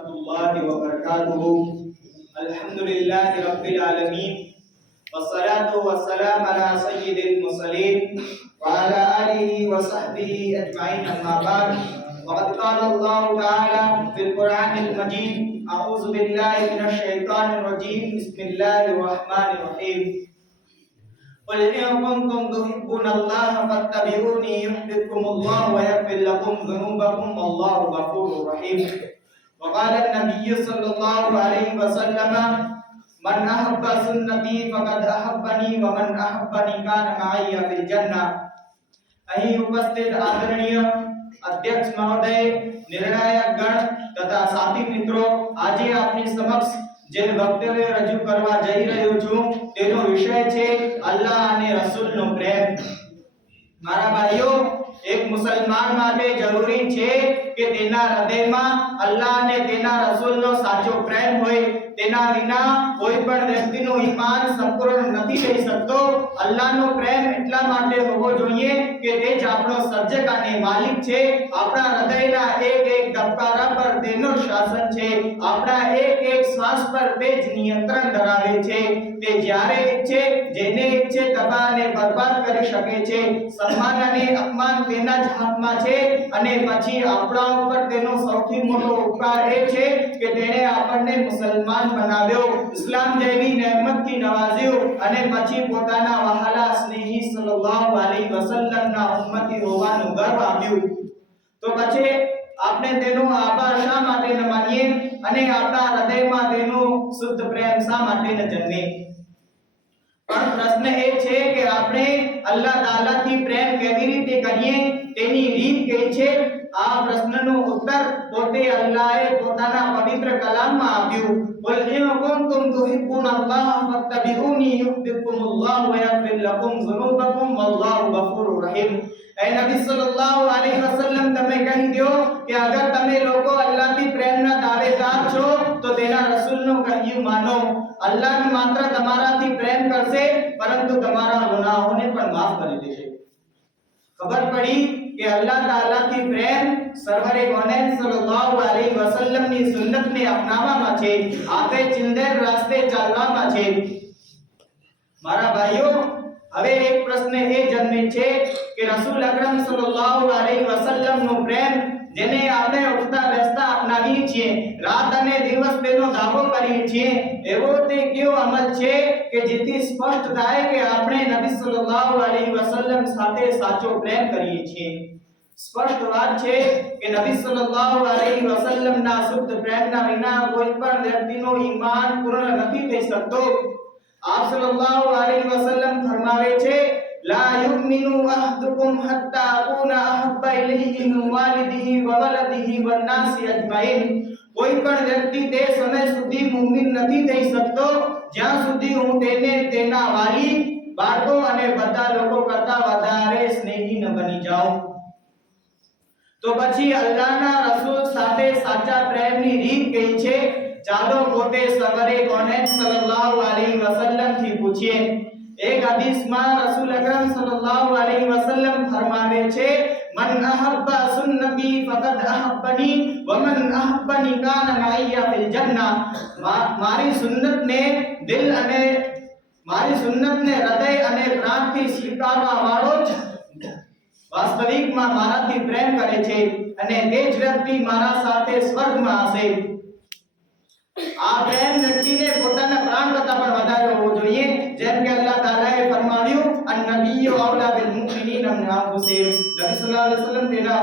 warahmatullahi wabarakatuh. Alhamdulillahi rabbil alamin. Wassalatu wassalamu ala sayyidil mursalin wa ala alihi wa sahbihi ajma'in, amma ba'd. Faqad qala Allah ta'ala fil Qur'anil Majid, a'udzu billahi minasy syaithanir rajim. Bismillahir rahmanir rahim. Qul in kuntum tuhibbunallaha fattabi'uni yuhibbukumullahu wa yaghfir lakum dhunubakum wallahu ghafurur rahim. Wa qala an-nabiy sallallahu alaihi wasallam, man ahabba sunnati faqad ahabbani wa man ahabbani kana ma'ayya fil jannah. અહીં ઉપસ્થિત આદરણીય અધ્યક્ષ મહોદય, નિર્ણાયક ગણ તથા સાથી મિત્રો, આજે આપની સમક્ષ જે વક્તવ્ય રજૂ કરવા જઈ રહ્યો છું તેનો વિષય છે અલ્લાહ અને રસૂલનો પ્રેમ. મારા ભાઈઓ, એક મુસલમાન માટે જરૂરી છે કે તેના હૃદયમાં અલ્લાહ અને તેના રસૂલનો સાચો પ્રેમ હોય. તેના વિના કોઈ પણ વ્યક્તિનું ઈમાન સંપૂર્ણ નથી થઈ શકતો. અલ્લાહનો પ્રેમ એટલા માટે હોવો જોઈએ કે તે જ આપણો સર્જક અને માલિક છે. આપણા હૃદયના એક એક ધબકારા પર તેનો શાસન છે. આપણા એક એક શ્વાસ પર તે જ નિયંત્રણ ધરાવે છે. તે જ્યારે ઈચ્છે જેને ઈચ્છે તબાહ અને બરબાદ કરી શકે છે. સન્માન અને અપમાન તેના જ હાથમાં છે. અને પછી આપણા ઉપર તેનો સૌથી મોટો ઉપકાર એ છે કે તેણે આપણને મુસલમાન બનાવ્યો, ઇસ્લામ જેવી રહેમતથી નવાજ્યો અને પછી પોતાના વહાલા સ્નેહી સલ્લલ્લાહુ અલૈહિ વસલ્લમના ઉમ્મતી હોવાનું ગર્વ આપ્યું. તો પછી આપણે તેનો આભાર શા માટે ન માનીએ અને આપણા હૃદયમાં તેનો શુદ્ધ પ્રેમ શા માટે ન જન્મે? પણ પ્રશ્ન એ છે કે આપણે અલ્લાહ તાલાથી પ્રેમ કેવી રીતે કરીએ, તેની રીત કઈ છે? આ પ્રશ્નનો ઉત્તર પોતે અલ્લાહે પોતાના પવિત્ર કલામમાં આપ્યું. વલ ઇન કુંતુમ તુહિબ્બુનલ્લાહ ફત્તબિઉની યુહibbukumullahu wa yaghfir lakum dhunubakum wallahu ghafurur rahim. એ નબી સલ્લલ્લાહુ અલૈહિ વસલ્લમ, તમે કહી દો કે અગર તમે લોકો અલ્લાહથી પ્રેમના દાવેદાર છો તો તેના રસૂલનું કહ્યું માનો. અલ્લાહ માત્ર તમારાથી પ્રેમ કરશે પરંતુ તમારા ગુનાહોને પણ માફ કરી દેશે. ખબર પડી કે અલ્લાહ તાલાથી પ્રેમ સરવરે કોનેન સલ્લલ્લાહુ અલૈહિ વસલ્લમની સુન્નતને અપનાવવામાં છે, આપે ચિંદેર રાસ્તે ચાલવામાં છે. મારા ભાઈઓ, હવે એક પ્રશ્ન એ જન્મે છે કે રસૂલ અકરમ સલ્લલ્લાહુ અલૈહિ વસલ્લમનો પ્રેમ જેને આપણે ઉઠતા બેસતા અપનાવીએ છીએ, રાત અને દિવસ તેનો દાવો કરીએ છીએ, એવો તે કેવો અમલ છે કે જેથી સ્પષ્ટ થાય કે આપણે નબી સલ્લલ્લાહુ અલૈહિ વસલ્લમ સાથે સાચો પ્રેમ કરીએ છીએ? સ્પષ્ટ વાત છે કે નબી સલ્લલ્લાહુ અલૈહિ વસલ્લમના શુદ્ધ પ્રેમના વિના કોઈ પણ વ્યક્તિનો ઈમાન પૂર્ણ નથી થઈ શકતો. આપ સલ્લલ્લાહુ અલૈહિ વસલ્લમ ફરમાવે છે, લા યુમિનુ અહદુકુમ હત્તા અકુના અહબ્બા ઇલૈહિ મિન વાલિદિહી વ વલદિહી વન નાસી અજમાઇન. કોઈ પણ વ્યક્તિ તે સમય સુધી મુમિન નથી થઈ શકતો જ્યાં સુધી હું તેને તેના વાલી, બાળકો અને બધા લોકો કરતા વધારે સ્નેહી ન બની જાઉં. તો પછી અલ્લાહના રસૂલ સાથે સાચા પ્રેમની રીત કઈ છે? ચાલો પોતે સવરે કોનેન સલ્લલ્લાહુ અલૈહિ વસલ્લમ થી પૂછીએ. એક હદીસમાં રસૂલ અકરમ સલ્લલ્લાહુ અલૈહિ વસલ્લમ ફરમાવે છે, મન અહબ્બા સુન્નતી ફકદ અહબ્બની વ મન અહબ્બની કાન મઅય્યા ફિલ જન્નહ. મારી સુન્નતને હૃદય અને પ્રાણથી સ્વીકારવા વાળો જ વાસ્તવિકમાં મારાથી પ્રેમ કરે છે અને તે જ વ્યક્તિ મારા સાથે સ્વર્ગમાં હશે. આ પ્રેમ વ્યક્તિને પોતાના પ્રાણ કરતા પણ વધારે હોવો જોઈએ. જેમ કે અલ્લાહ તાલાએ ફરમાવ્યું, અન-નબિય્યુ અૌલા બિલ મુમિનીના મિન અનફુસિહિમ. નબી સલ્લલ્લાહુ અલૈહિ વસલ્લમ તેના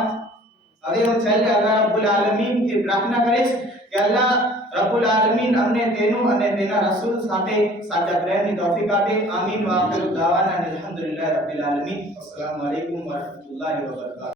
હવે હું છેલ્લે અલ્લાહ રબ્બુલ આલમીન થી પ્રાર્થના કરીશ કે અલ્લાહ રબ્બુલ આલમીન અમને તેનું અને તેના રસૂલ સાથે સાચા પ્રેમની તૌફીક આપે. આમીન. વ આખિરુ દાવાના અલ્હમ્દુલિલ્લાહિ રબ્બિલ આલમીન. અસ્સલામુ અલૈકુમ વ રહમતુલ્લાહિ વ બરકાતુહુ.